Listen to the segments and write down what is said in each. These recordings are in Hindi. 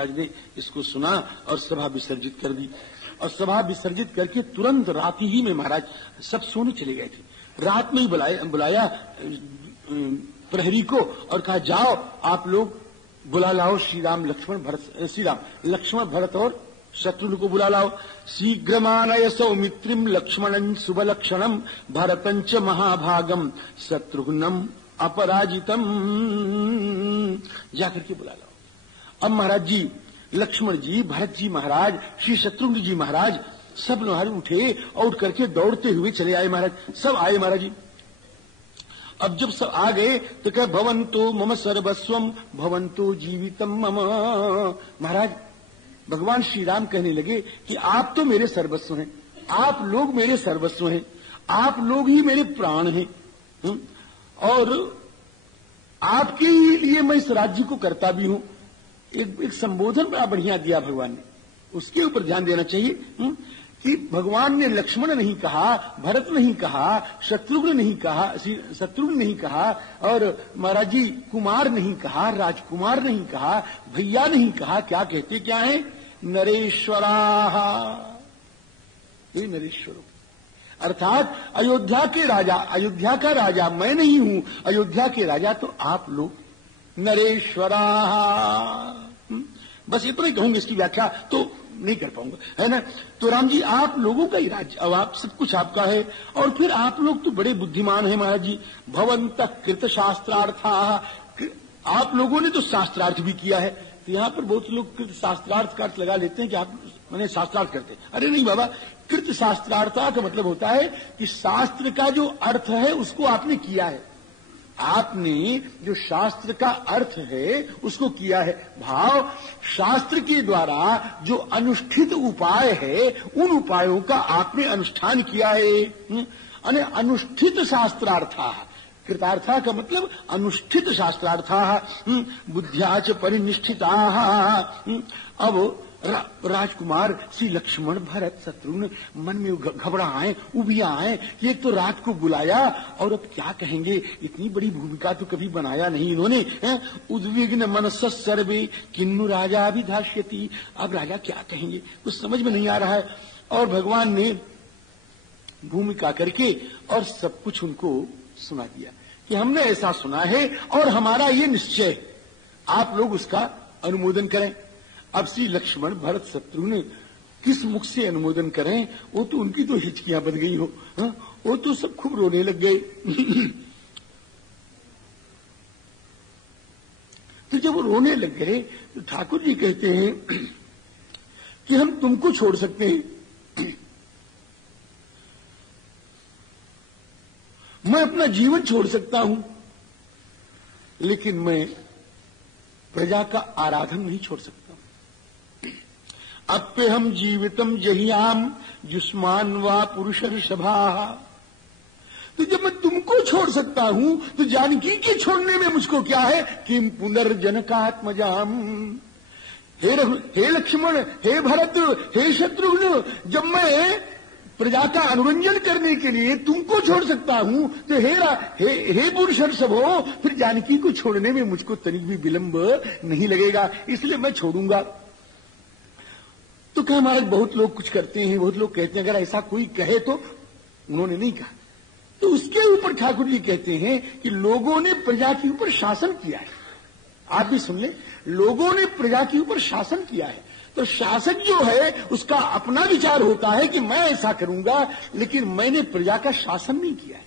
महाराज ने इसको सुना और सभा विसर्जित कर दी। और सभा विसर्जित करके तुरंत रात ही में महाराज सब सोने चले गए थे। रात में ही बुलाया प्रहरी को और कहा, जाओ आप लोग बुला लाओ श्री राम लक्ष्मण भरत और शत्रुघ्न को बुला लाओ। शीघ्रमानय सौमित्रिम लक्ष्मणं शुभलक्षणम भरतंच महाभागम शत्रुघ्नम अपराजितम। जाकर के बुला लाओ। अब महाराज जी, लक्ष्मण जी, भरत जी महाराज, श्री शत्रुघ्न जी महाराज सब महाराज उठे और उठ करके दौड़ते हुए चले आए। महाराज सब आए महाराज जी। अब जब सब आ गए तो कहे, भवंतो मम सर्वस्वम भवंतो जीवितम मम। महाराज भगवान श्री राम कहने लगे कि आप तो मेरे सर्वस्व हैं, आप लोग मेरे सर्वस्व हैं, आप लोग ही मेरे प्राण हैं, और आपके लिए मैं इस राज्य को करता भी हूं। एक संबोधन बड़ा बढ़िया दिया भगवान ने, उसके ऊपर ध्यान देना चाहिए कि भगवान ने लक्ष्मण नहीं कहा, भरत नहीं कहा, शत्रुघ्न नहीं कहा और महाराज जी कुमार नहीं कहा, राजकुमार नहीं कहा, भैया नहीं कहा। क्या कहते क्या है? नरेश्वराः। ये नरेश्वरों अर्थात अयोध्या के राजा, अयोध्या का राजा मैं नहीं हूं, अयोध्या के राजा तो आप लोग नरेश्वराः। बस इतना ही कहूंगा, इसकी व्याख्या तो नहीं कर पाऊंगा, है ना। तो राम जी आप लोगों का ही राज्य, अब आप सब कुछ आपका है। और फिर आप लोग तो बड़े बुद्धिमान हैं महाराज जी। भवन्तः कृत शास्त्रार्थाः, आप लोगों ने तो शास्त्रार्थ भी किया है। तो यहां पर बहुत लोग कृत शास्त्रार्थ का अर्थ लगा लेते हैं कि आप मैंने शास्त्रार्थ करते हैं। अरे नहीं बाबा, कृत शास्त्रार्था का मतलब होता है कि शास्त्र का जो अर्थ है उसको आपने किया है। आपने जो शास्त्र का अर्थ है उसको किया है। भाव शास्त्र के द्वारा जो अनुष्ठित उपाय है उन उपायों का आपने अनुष्ठान किया है। अनुष्ठित शास्त्रार्था, कृतार्था का मतलब अनुष्ठित शास्त्रार्था, बुद्ध्या च परिनिष्ठिता। अब राजकुमार श्री लक्ष्मण भरत शत्रुघ्न मन में घबराए, उबियाए कि एक तो रात को बुलाया और अब क्या कहेंगे, इतनी बड़ी भूमिका तो कभी बनाया नहीं इन्होंने। उद्विग्न मनस सर्वे किन्नु राजा अभिधाष्यति। अब राजा क्या कहेंगे कुछ समझ में नहीं आ रहा है। और भगवान ने भूमिका करके और सब कुछ उनको सुना दिया कि हमने ऐसा सुना है और हमारा ये निश्चय, आप लोग उसका अनुमोदन करें। अब श्री लक्ष्मण भरत शत्रुघ्न किस मुख से अनुमोदन करें, वो तो उनकी तो हिचकियां बन गई हो, वो तो सब खूब रोने लग गए। तो जब वो रोने लग गए तो ठाकुर जी कहते हैं कि हम तुमको छोड़ सकते हैं, मैं अपना जीवन छोड़ सकता हूं, लेकिन मैं प्रजा का आराधन नहीं छोड़ सकता। अप्यहम जीवितम जहियाम युष्मान वा पुरुष ऋषभा। तो जब मैं तुमको छोड़ सकता हूं तो जानकी के छोड़ने में मुझको क्या है? किम पुनर्जनकात्मजाम। हे लक्ष्मण, हे भरत, हे शत्रुघ्न, जब मैं प्रजा का अनुरंजन करने के लिए तुमको छोड़ सकता हूं तो हे पुरुष ऋषभ हो, फिर जानकी को छोड़ने में मुझको तनिक भी विलंब नहीं लगेगा, इसलिए मैं छोड़ूंगा। तो क्या महाराज बहुत लोग कुछ करते हैं, बहुत लोग कहते हैं अगर ऐसा कोई कहे तो, उन्होंने नहीं कहा। तो उसके ऊपर ठाकुर जी कहते हैं कि लोगों ने प्रजा के ऊपर शासन किया है। आप भी सुन लें, लोगों ने प्रजा के ऊपर शासन किया है। तो शासक जो है उसका अपना विचार होता है कि मैं ऐसा करूंगा, लेकिन मैंने प्रजा का शासन नहीं किया है,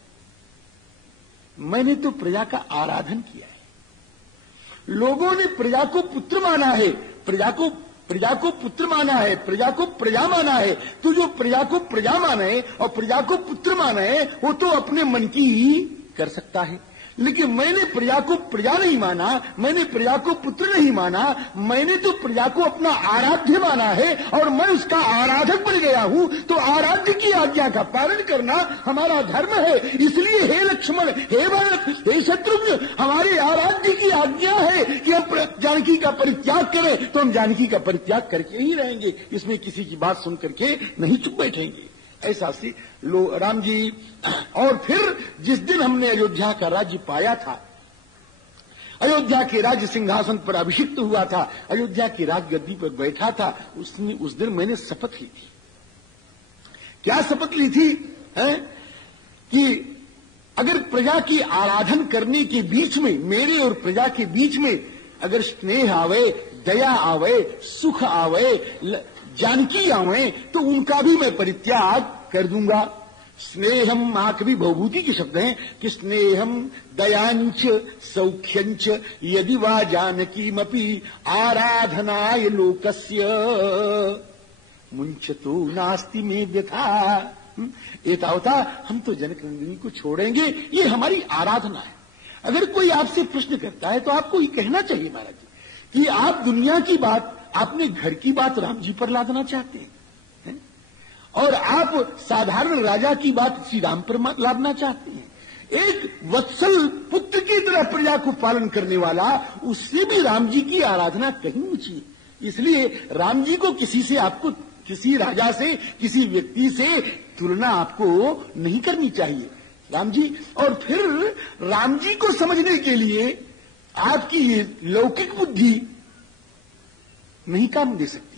मैंने तो प्रजा का आराधन किया है। लोगों ने प्रजा को पुत्र माना है, प्रजा को पुत्र माना है, प्रजा को प्रजा माना है। तो जो प्रजा को प्रजा माने और प्रजा को पुत्र माने वो तो अपने मन की ही कर सकता है, लेकिन मैंने प्रजा को प्रजा नहीं माना, मैंने प्रजा को पुत्र नहीं माना, मैंने तो प्रजा को अपना आराध्य माना है और मैं उसका आराधक बन गया हूं। तो आराध्य की आज्ञा का पालन करना हमारा धर्म है। इसलिए हे लक्ष्मण, हे भरत, हे शत्रुघ्न, हमारे आराध्य की आज्ञा है कि हम जानकी का परित्याग करें, तो हम जानकी का परित्याग करके ही रहेंगे, इसमें किसी की बात सुन करके नहीं चुप बैठेंगे। ऐसा सी राम जी। और फिर जिस दिन हमने अयोध्या का राज्य पाया था, अयोध्या के राज्य सिंहासन पर अभिषिक्त हुआ था, अयोध्या की राजगद्दी पर बैठा था। उसने उस दिन मैंने शपथ ली थी। क्या शपथ ली थी है? कि अगर प्रजा की आराधन करने के बीच में, मेरे और प्रजा के बीच में अगर स्नेह आवे, दया आवे, सुख आवे, जानकी आवे, तो उनका भी मैं परित्याग कर दूंगा। स्नेहम महाकवि भवभूति के शब्द हैं कि स्नेहम दयांच सौख्यंच यदि वा जानकीमपि आराधनाय लोकस्य मुंचतो नास्ति में व्यथा। एतावता हम तो जनकनंदिनी को छोड़ेंगे, ये हमारी आराधना है। अगर कोई आपसे प्रश्न करता है तो आपको ये कहना चाहिए महाराज जी कि आप दुनिया की बात, अपने घर की बात राम जी पर लादना चाहते हैं, और आप साधारण राजा की बात श्री राम पर लादना चाहते हैं। एक वत्सल पुत्र की तरह प्रजा को पालन करने वाला, उससे भी राम जी की आराधना कहीं ऊंची है। इसलिए राम जी को किसी से, आपको किसी राजा से, किसी व्यक्ति से तुलना आपको नहीं करनी चाहिए। राम जी, और फिर राम जी को समझने के लिए आपकी ये लौकिक बुद्धि नहीं काम दे सकती।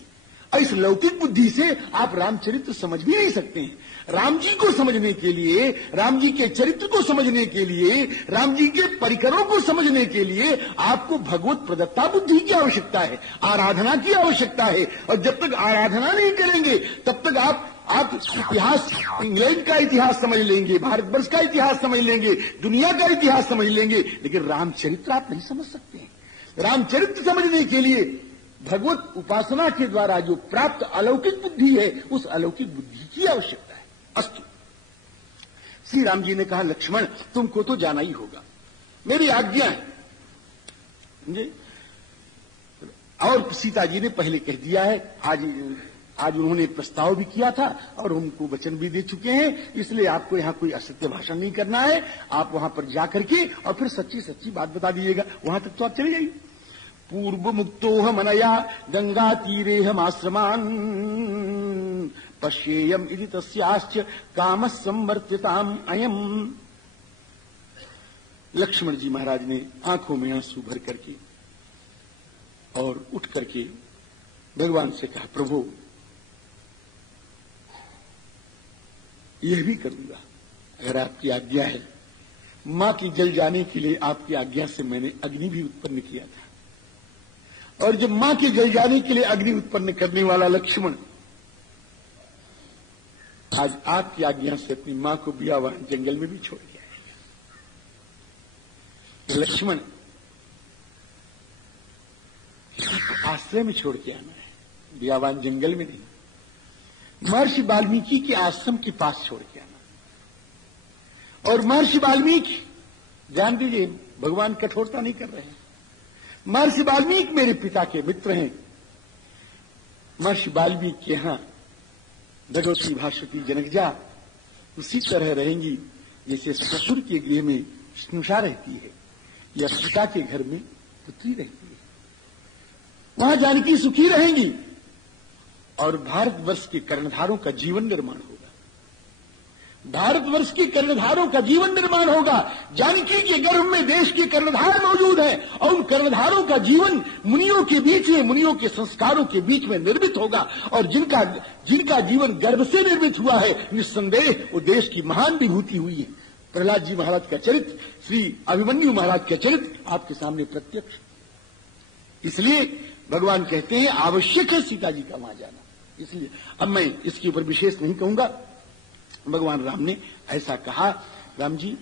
और इस लौकिक बुद्धि से आप रामचरित्र समझ भी नहीं सकते हैं। राम जी को समझने के लिए, राम जी के चरित्र को समझने के लिए, राम जी के परिकरों को समझने के लिए आपको भगवत प्रदत्ता बुद्धि की आवश्यकता है, आराधना की आवश्यकता है। और जब तक आराधना नहीं करेंगे तब तक आप इतिहास, इंग्लैंड का इतिहास समझ लेंगे, भारतवर्ष का इतिहास समझ लेंगे, दुनिया का इतिहास समझ लेंगे, लेकिन रामचरित्र आप नहीं समझ सकते हैं। रामचरित्र समझने के लिए भगवत उपासना के द्वारा जो प्राप्त अलौकिक बुद्धि है, उस अलौकिक बुद्धि की आवश्यकता है। अस्तु, श्री राम जी ने कहा, लक्ष्मण तुमको तो जाना ही होगा, मेरी आज्ञा है, समझे। और सीता जी ने पहले कह दिया है, आज उन्होंने प्रस्ताव भी किया था और उनको वचन भी दे चुके हैं, इसलिए आपको यहां कोई असत्य भाषण नहीं करना है। आप वहां पर जाकर के और फिर सच्ची सच्ची बात बता दीजिएगा। वहां तक तो आप चले जाइए। पूर्व मुक्तोह मनया गंगा तीरे हम आश्रमान पश्येयम इति तस्याश्च काम संवर्तिताम अयम। लक्ष्मण जी महाराज ने आंखों में आंसू भर करके और उठ करके भगवान से कहा, प्रभु यह भी करूंगा अगर आपकी आज्ञा है। मां की जल जाने के लिए आपकी आज्ञा से मैंने अग्नि भी उत्पन्न किया था, और जब मां के जल जाने के लिए अग्नि उत्पन्न करने वाला लक्ष्मण आज आपकी आज्ञा से अपनी मां को बियावान जंगल में भी छोड़ गया है। लक्ष्मण आश्रय में छोड़ के आना है, बियावान जंगल में नहीं। महर्षि वाल्मीकि के आश्रम के पास छोड़ के आना। और महर्षि वाल्मीकि, ध्यान दीजिए, भगवान कठोरता नहीं कर रहे हैं। महर्षि वाल्मीकि मेरे पिता के मित्र हैं। महर्षि वाल्मीकि के यहां भगवती भास्वती जनकजा उसी तरह रहेंगी जैसे ससुर के गृह में स्नुषा रहती है या पिता के घर में पुत्री रहती है। वहां जानकी सुखी रहेंगी और भारतवर्ष के कर्णधारों का जीवन निर्माण होगा। भारतवर्ष के कर्णधारों का जीवन निर्माण होगा। जानकी के गर्भ में देश के कर्णधार मौजूद हैं और उन कर्णधारों का जीवन मुनियों के बीच में, मुनियों के संस्कारों के बीच में निर्मित होगा। और जिनका जीवन गर्भ से निर्मित हुआ है, निस्संदेह वो देश की महान विभूति हुई है। प्रहलाद जी महाराज का चरित्र, श्री अभिमन्यु महाराज का चरित्र आपके सामने प्रत्यक्ष। इसलिए भगवान कहते हैं आवश्यक है सीता जी का वहां जाना। इसलिए अब मैं इसके ऊपर विशेष नहीं कहूंगा। भगवान राम ने ऐसा कहा। राम जी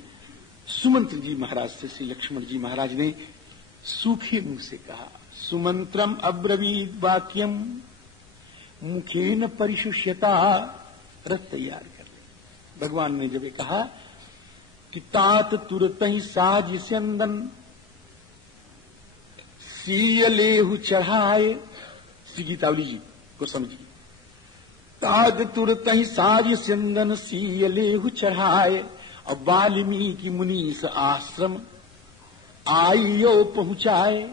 सुमंत्र जी महाराज से श्री लक्ष्मण जी महाराज ने सूखे मुंह से कहा, सुमंत्रम अब्रवीत वाक्यम मुखेन परिशुष्यता। रथ तैयार कर ले। भगवान ने जब कहा कि तात तुरत ही साज स्यंदन सीय लेहु चढ़ाए, श्री गीतावली जी को समझिए। ताद तुरत ही साज स्यंदन सीय लेहु चढ़ाए, और वाल्मीकि मुनीस आश्रम आइयो पहुंचाए।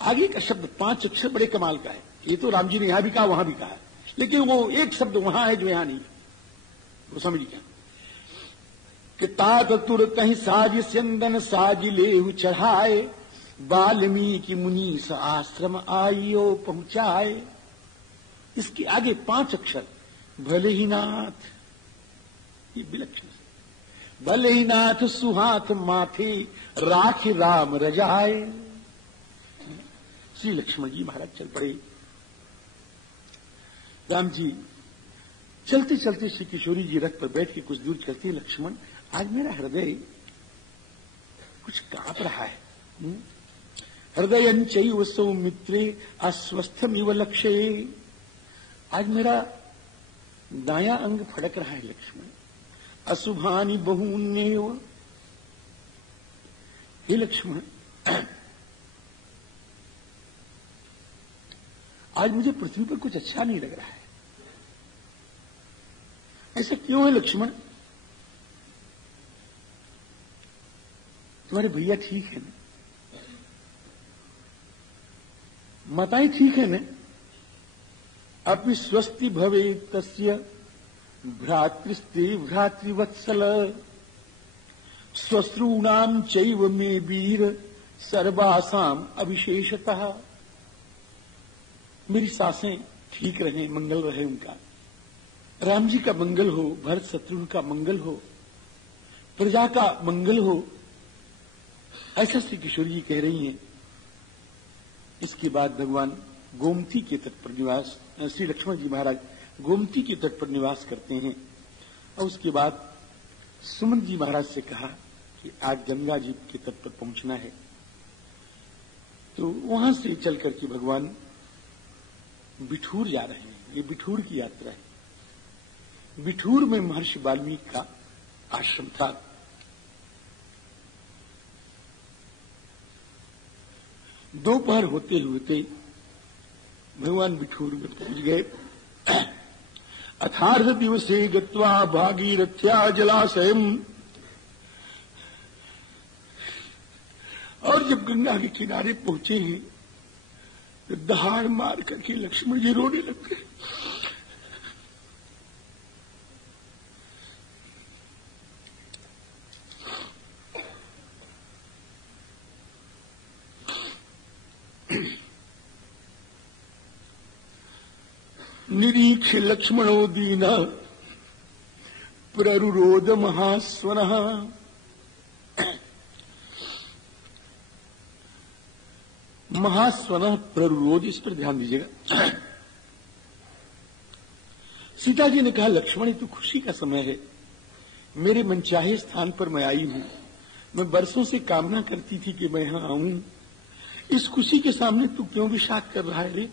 आगे का शब्द 5 अक्षर बड़े कमाल का है। ये तो राम जी ने यहां भी कहा, वहां भी कहा, लेकिन वो एक शब्द वहां है जो यहां नहीं है। वो समझ गया। कि तात तुरत ही साज स्यंदन साज लेहु चढ़ाए, वाल्मीकि मुनि स आश्रम आइयो पहुंचाए। इसके आगे 5 अक्षर, भले ही नाथ, ये विलक्षण, भले ही नाथ सुहाथ माथे राख राम रजाए। श्री लक्ष्मण जी महाराज चल पड़े। राम जी चलते चलते श्री किशोरी जी रथ पर बैठ के कुछ दूर चलते, लक्ष्मण आज मेरा हृदय कुछ कांप रहा है। हृदय अंचैव सौमित्रे अस्वस्थमिव लक्ष्ये, आज मेरा दाया अंग फड़क रहा है लक्ष्मण। अशुभानि बहून्येव, हे लक्ष्मण आज मुझे पृथ्वी पर कुछ अच्छा नहीं लग रहा है। ऐसा क्यों है लक्ष्मण? तुम्हारे भैया ठीक है ना? माताएं ठीक है ना? अपि स्वस्ति भवे तस्य भ्रातृस्ते भ्रातृवत्सल, श्वश्रूणाम चैव मे वीर सर्वासाम अविशेषतः। मेरी सासें ठीक रहे, मंगल रहे उनका, राम जी का मंगल हो, भरत शत्रुघ्न का मंगल हो, प्रजा का मंगल हो, ऐसा श्री किशोरी जी कह रही हैं। इसके बाद भगवान गोमती के तट पर निवास, श्री लक्ष्मण जी महाराज गोमती के तट पर निवास करते हैं। और उसके बाद सुमंत जी महाराज से कहा कि आज गंगा जी के तट पर पहुंचना है। तो वहां से चल करके भगवान बिठूर जा रहे हैं। ये बिठूर की यात्रा है। बिठूर में महर्षि वाल्मीकि का आश्रम था। दोपहर होते होते भगवान बिठूर में पहुंच गए। अथार्ध दिवसे गत्वा भागीरथ्या जलाशयम, और जब गंगा के किनारे पहुंचे हैं तो दहाड़ मार करके लक्ष्मण जी रोने लग गए। निरीक्ष लक्ष्मणो दीना प्ररुरोध महास्वनः। महास्वनः प्ररुरोध, इस पर ध्यान दीजिएगा। सीता जी ने कहा लक्ष्मण ये तो खुशी का समय है, मेरे मनचाहे स्थान पर मैं आई हूं। मैं बरसों से कामना करती थी कि मैं यहां आऊं। इस खुशी के सामने तू क्यों विषाद कर रहा है रे?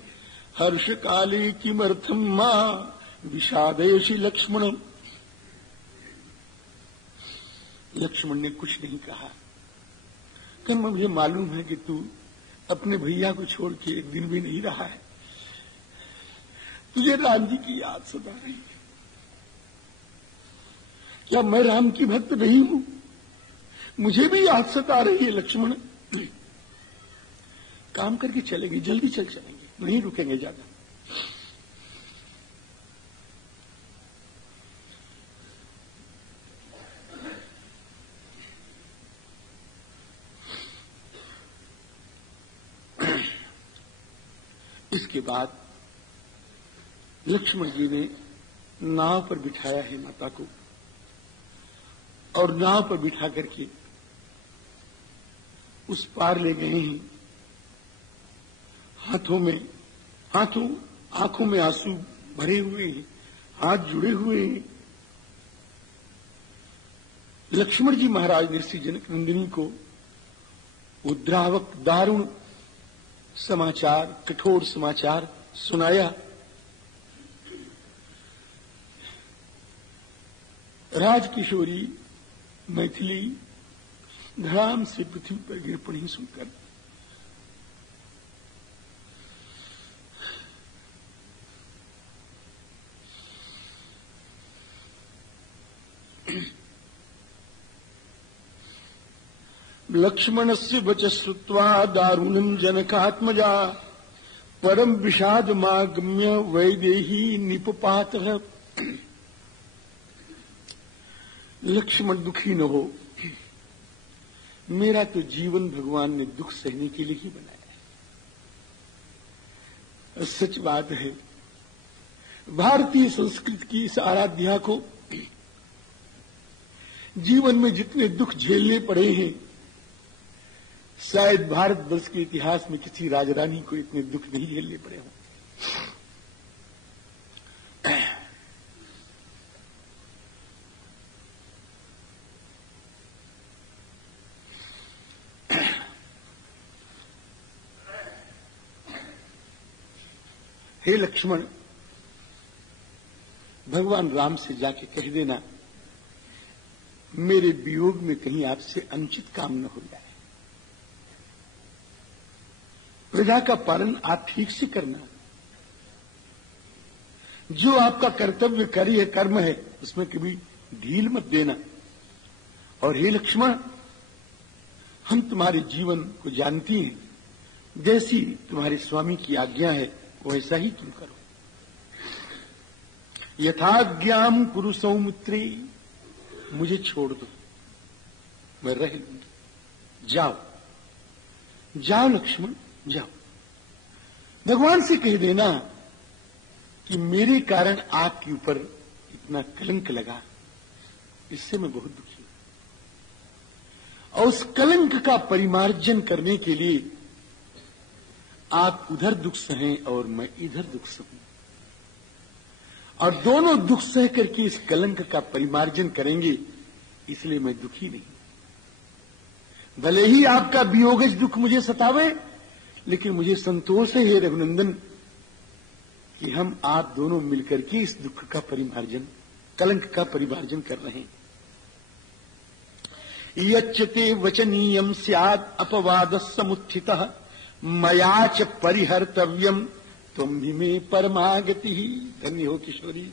हर्ष काले किमर्थम मां विषादयसि लक्ष्मण। लक्ष्मण ने कुछ नहीं कहा। कि मुझे मालूम है कि तू अपने भैया को छोड़ के एक दिन भी नहीं रहा है। तुझे राम जी की याद सता रही है। क्या मैं राम की भक्त नहीं हूं? मुझे भी याद सता रही है लक्ष्मण। काम करके चलेंगे, जल्दी चलेंगे, नहीं रुकेंगे ज्यादा। इसके बाद लक्ष्मण जी ने नाव पर बिठाया है माता को, और नाव पर बिठा करके उस पार ले गए हैं। आंखों में आंसू भरे हुए हैं, हाथ जुड़े हुए हैं। लक्ष्मण जी महाराज ने श्री जनक नंदिनी को उद्रावक दारुण समाचार, कठोर समाचार सुनाया। राजकिशोरी मैथिली धड़ाम से पृथ्वी पर गिर पड़ी सुनकर। लक्ष्मणस्य वच श्रुत्वा दारुणं जनकात्मजा परम विषादमागम्य वैदेही निपपातः। लक्ष्मण दुखी न हो, मेरा तो जीवन भगवान ने दुख सहने के लिए ही बनाया है। सच बात है, भारतीय संस्कृति की इस आराध्या को जीवन में जितने दुख झेलने पड़े हैं, शायद भारतवर्ष के इतिहास में किसी राजरानी को इतने दुख नहीं झेलने पड़े हों। हे लक्ष्मण, भगवान राम से जाके कह देना, मेरे वियोग में कहीं आपसे अनुचित काम न हो जाए। प्रजा का पालन आप ठीक से करना, जो आपका कर्तव्य कार्य कर्म है उसमें कभी ढील मत देना। और हे लक्ष्मण, हम तुम्हारे जीवन को जानती हैं, जैसी तुम्हारे स्वामी की आज्ञा है वैसा ही तुम करो। यथाज्ञाम कुरु सौमित्रे, मुझे छोड़ दो, मैं रह लूंगी। जाओ जाओ लक्ष्मण, जाओ। भगवान से कह देना कि मेरे कारण आपके ऊपर इतना कलंक लगा, इससे मैं बहुत दुखी हूं, और उस कलंक का परिमार्जन करने के लिए आप उधर दुख सहें और मैं इधर दुख सहूं, और दोनों दुख सह करके इस कलंक का परिमार्जन करेंगे, इसलिए मैं दुखी नहीं। भले ही आपका वियोगज दुख मुझे सतावे, लेकिन मुझे संतोष है हे रघुनंदन कि हम आप दोनों मिलकर के इस दुख का परिमार्जन, कलंक का परिमार्जन कर रहे हैं। यच्चते वचनीयम स्यात् अपवादः समुत्थितः मया च परिहर्तव्यम तुम भी में परमागति ही। धन्य हो किशोरी,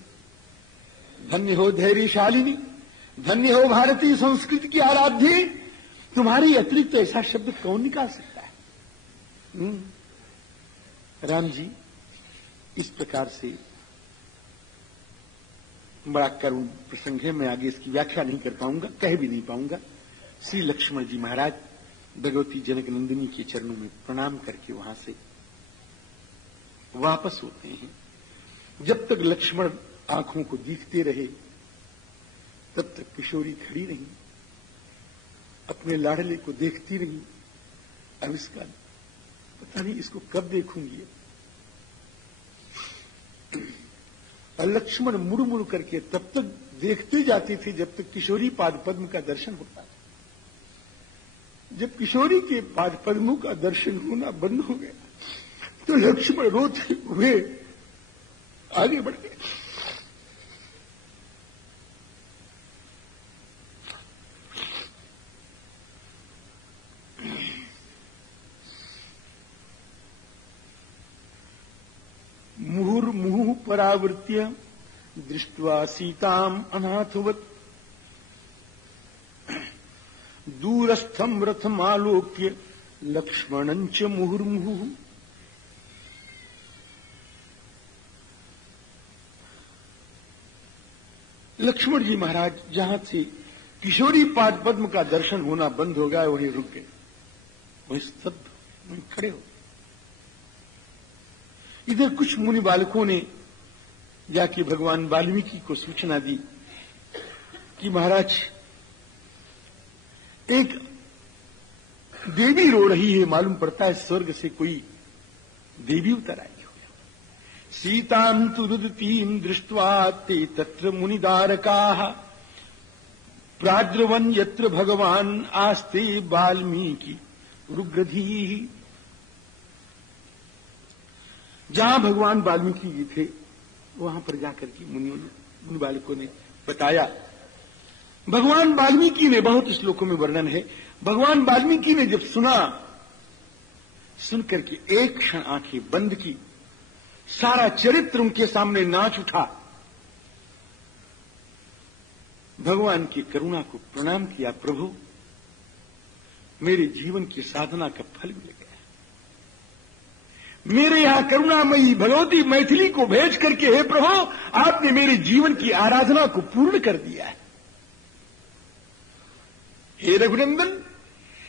धन्य हो धैर्यशालिनी, धन्य हो भारतीय संस्कृति की आराध्य। तुम्हारी अतिरिक्त ऐसा शब्द कौन निकाल सकता है? राम जी इस प्रकार से बड़ा करुण प्रसंग है, मैं आगे इसकी व्याख्या नहीं कर पाऊंगा, कह भी नहीं पाऊंगा। श्री लक्ष्मण जी महाराज भगवती जनक नंदिनी के चरणों में प्रणाम करके वहां से वापस होते हैं। जब तक लक्ष्मण आंखों को देखते रहे, तब तक किशोरी खड़ी रही, अपने लाडले को देखती रही। अब इसका पता नहीं इसको कब देखूंगी। और लक्ष्मण मुड़ मुड़ करके तब तक देखते जाते थे जब तक किशोरी पाद पद्म का दर्शन होता था। जब किशोरी के पाद पद्मों का दर्शन होना बंद हो गया तो लक्ष्मण रोते हुए आगे बढ़ गए। मुहुर्मुहुः परावृत्य दृष्ट्वा सीताम् अनाथवत् दूरस्थं रथमालोक्य लक्ष्मणं च मुहुर्मुहुः। लक्ष्मण जी महाराज जहां से किशोरी पाद पद्म का दर्शन होना बंद हो गया वहीं रुक गए, वहीं स्तब्ध, वहीं खड़े हो। इधर कुछ मुनि बालकों ने जाके भगवान वाल्मीकि को सूचना दी कि महाराज एक देवी रो रही है, मालूम पड़ता है स्वर्ग से कोई देवी उतर आई हो। सीतां तु रुदतीं दृष्ट्वा ते तत्र मुनिदारकाः प्राद्रवन् यत्र भगवान् आस्ते वाल्मीकि रुग्रधीः। जहां भगवान वाल्मीकि जी थे वहां पर जाकर के मुनि बालकों ने बताया। भगवान वाल्मीकि ने, बहुत श्लोकों में वर्णन है, भगवान वाल्मीकि ने जब सुना, सुनकर के एक क्षण आंखें बंद की, सारा चरित्र उनके सामने नाच उठा, भगवान की करुणा को प्रणाम किया। प्रभु मेरे जीवन की साधना का फल मिल गया, मेरे यहां करुणामयी भगवती मैथिली को भेज करके हे प्रभु आपने मेरे जीवन की आराधना को पूर्ण कर दिया है। हे रघुनंदन,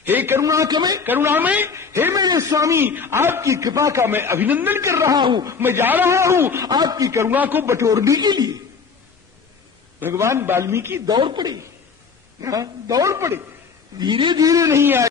हे करुणा में, हे मेरे स्वामी, आपकी कृपा का मैं अभिनंदन कर रहा हूं। मैं जा रहा हूं आपकी करुणा को बटोरने के लिए। भगवान वाल्मीकि दौड़ पड़े, दौड़ पड़े, धीरे धीरे नहीं आए।